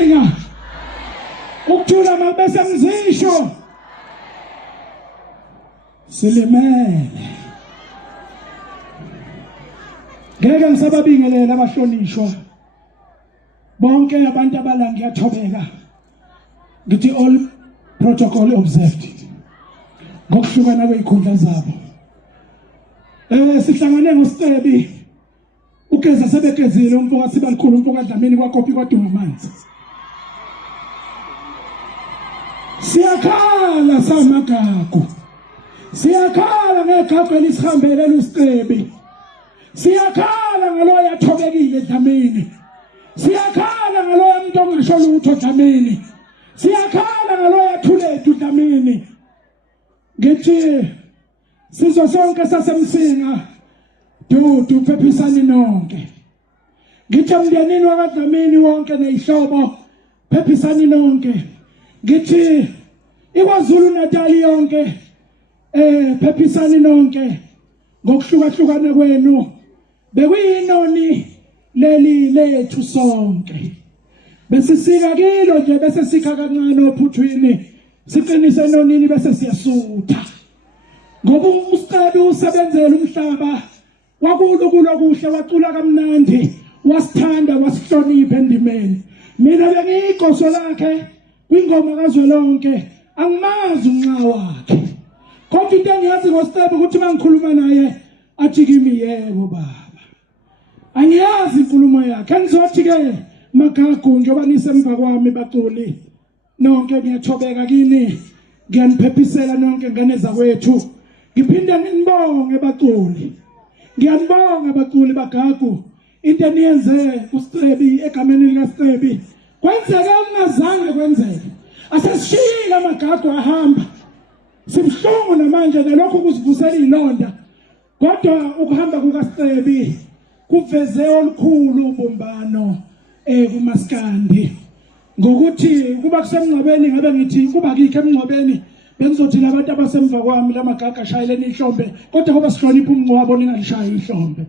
inkinga ukuthula mabese ngizisho silimele ngeke ngisababingelela abahlonishwa bonke abantu abala ngiyathobeka ngithi all protocol observed ngokuhlukana kwezikhundla zabo sihlangane ngoStebi ugeza sebekezile umfoka sibalikhulu umfoka Dlamini kwaKopi kwaduma amanzi siyakhala samagagu siyakhala ngegagu elisihambele uStebi siyakhala ngalo yathobekile Dlamini siyakhala ngalo umuntu ongasho lutho Dlamini siyakhala ngalo yathulethu Dlamini ngithi sizwe sonke sasemsinga dudu phephisani nonke ngithi umndenini wakaDlamini wonke nezihlobo phephisani nonke ngithi iKwaZulu Natal yonke phephisani nonke ngokuhlukahlukana kwenu bekuyinoni leli lethu sonke bese sika kilo nje bese sikha kancane ophuthwini siqinise nonini bese siyasutha ngoba uStebi usebenzela umhlaba wakulo kuhle wacula kamnandi wasithanda wasihlonipha endimeni mina bengigoso lakhe kwingoma kaZwelonke angimazi unxa wakhe kodwa into engiyazi ngoStebi ukuthi mangikhuluma naye athi kimi yebo baba angiyazi inkulumo yakhe ngizothi ke magagu njengoba nisemva kwami baculi nonke ngiyathobeka kini ngiyaniphepisela nonke ngane zakwethu ngiphinde nginibonge baculi ngiyabonga baculi bagagu into eniyenze uStebi egameni likaStebi kwenzeke ungazange kwenzeke asesishila amagagu ahamba simhlungu namanje nalokho kuzivusela ilonda kodwa ukuhamba kukaStebi kuveze olukhulu ubumbano kumaskandi ngokuthi kuba kusemngcwabeni ngabe ngithi kuba kikho emngcwabeni bengizothi labantu abasemva kwami lamagaga ashayeleni ihlombe kodwa ngoba sihlonipha umngcwabo ningalishaya ihlombe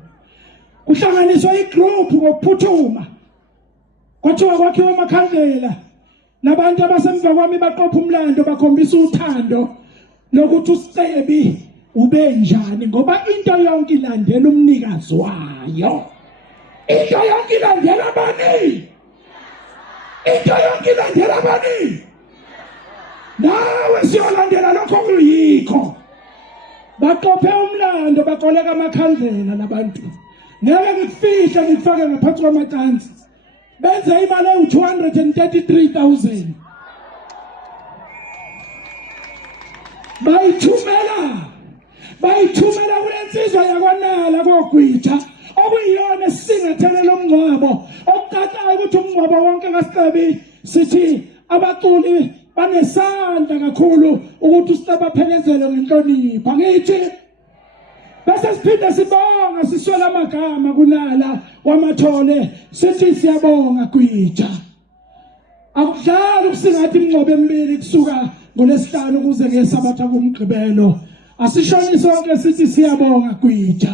kuhlanganiswa igroup ngokuphuthuma kwathiwa kwakhiwa amakhandlela nabantu abasemva kwami baqopha umlando bakhombisa uthando lokuthi uStebi ube njani ngoba into yonke ilandela umnikazi wayo into yonke ilandela bani into yonke ilandela bani nawe siyolandela lokho kuyikho baqophe umlando baqoleka amakhandlela labantu ngeke ngikufihle ngifake ngaphansi kwamacansi benze imali ewu233,000 bayithumela kulensizwa yakwanala koGwija okuyiyona esingathelela umngcwabo okuqaqayo ukuthi umngcwabo wonke kaStebi sithi abaculi banesandla kakhulu ukuthi uStebi aphelezele ngenhlonipho ngithi bese siphinde sibonga siswela amagama kunala wamathole sithi siyabonga Gwija akudlali ukusingathi imingcwabo emibili kusuka ngoLesihlanu ukuze ngeSabatha kumgqibelo asishoni sonke sithi siyabonga Gwija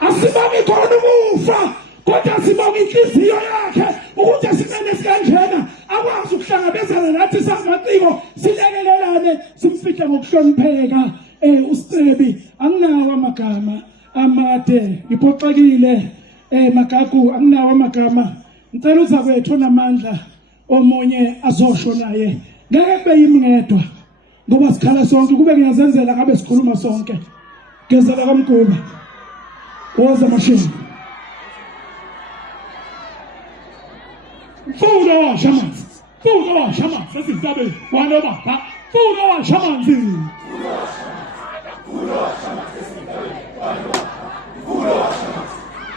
asibongi khona ukufa kodwa sibonga inhliziyo yakhe ukuthi asinene sikanjena akwazi ukuhlangabezana nathi samaciko silekelelane simfihle ngokuhlonipheka uStebi anginawo amagama amade ngiphoxekile magagu anginawo amagama ngicela uzakwethu onamandla omunye azosho naye ngeke kube yimngedwa ngoba sikhala sonke kube ngiyazenzela ngabe sikhuluma sonke gezela kaMgumba woza mashini fudo wa shamanzi sesizabe wanoba fudo wa shamanzi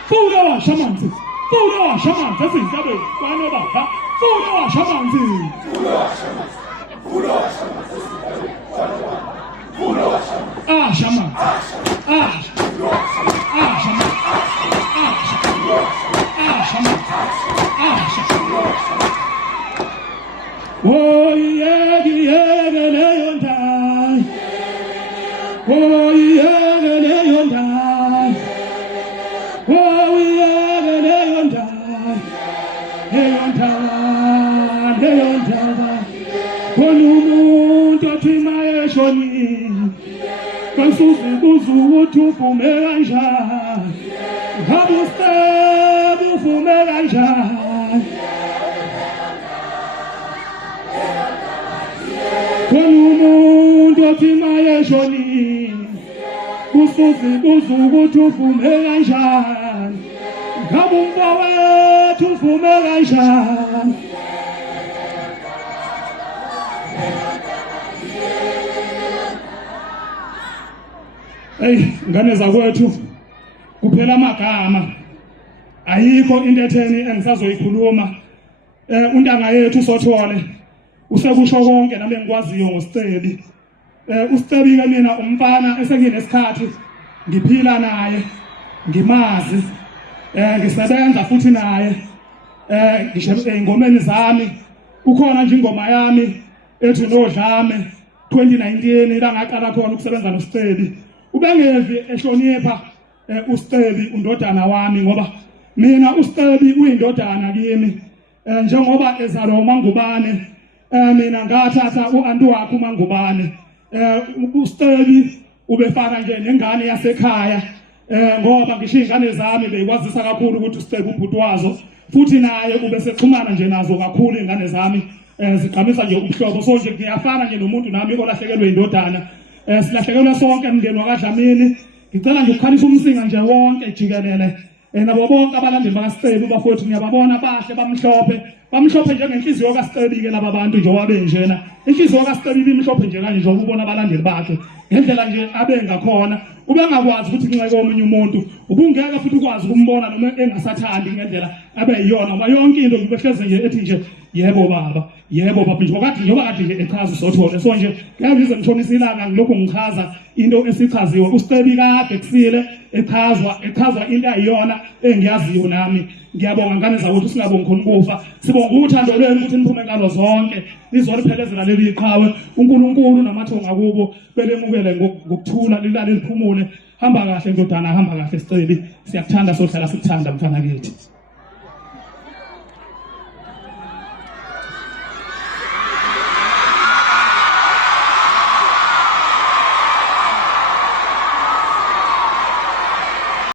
fudo wa shamanzi sesizabe wanoba fudo wa shamanzi shamanzi oh yeah leyo ndai oh yeah leyo ndai oh yeah leyo ndai leyo ndaba khona umuntu othi mayeshonile basuze buza ukuthi uvume kanjani ngabe uStebu uvume kanjani khona umuntu othi mayeshonile basuze buza ukuthi uvume kanjani ngabe umfowethu uvume kanjani ngane zakwethu kuphela amagama ayikho into etheni engisazoyikhuluma untanga yethu uSothole usekusho konke nami engikwaziyo ngoStebi uStebi ke mina umfana esenginesikhathi ngiphila naye ngimazi ngisebenza futhi naye ngisho ingomeni zami ukhona nje ingoma yami ethi Nodlame 2019 la ngaqala khona ukusebenza noStebi ubengevi ehlonipha uStebi undodana wami ngoba mina uStebi uyindodana kimi njengoba ezalwa uMangubane mina ngathatha uAntu wakhe uMangubane uStebi ubefana nje nengane yasekhaya ngoba ngisho izingane zami beyikwazisa kakhulu ukuthi uStebi ubhuti wazo futhi naye ubesexhumana nje nazo kakhulu izingane zami ziqhamisa nje ubuhlobo so nje ngiyafana nje nomuntu nami olahlekelwe indodana silahlekelwe sonke emndeni wakaDlamini ngicela nje ukukhalisa umsinga nje wonke jikelele nabo bonke abalandeli bakaStebi bafowethu ngiyababona bahle bamhlophe njengenhliziyo kaStebi ke laba bantu nje wabenjena inhliziyo kaStebi ibimhlophe nje kanje njengoba ubona abalandeli bakhe ngendlela nje abengakhona ubengakwazi ukuthi kunxeke omunye umuntu ubungeke futhi ukwazi ukumbona noma engasathandi ngendlela abeyiyona ngoba yonke into ngibehleze nje ethi nje yebo baba njengoba kade nje echaza uSothole so nje ngiyazize ngithonisa ilanga ngilokho ngichaza into esichaziwe uStebi kade kusile echazwa into ayiyona engiyaziyo nami ngiyabonga ngane zakwethu singabongi khona ukufa sibonga uthando lwenu ukuthi niphume ngalo zonke nizoliphelezela leli iqhawe uNkulunkulu namathonga kubo belemukele ngokuthula lilale liphumule hamba kahle ndodana hamba kahle Stebi siyakuthanda sohlala sikuthanda mfana kithi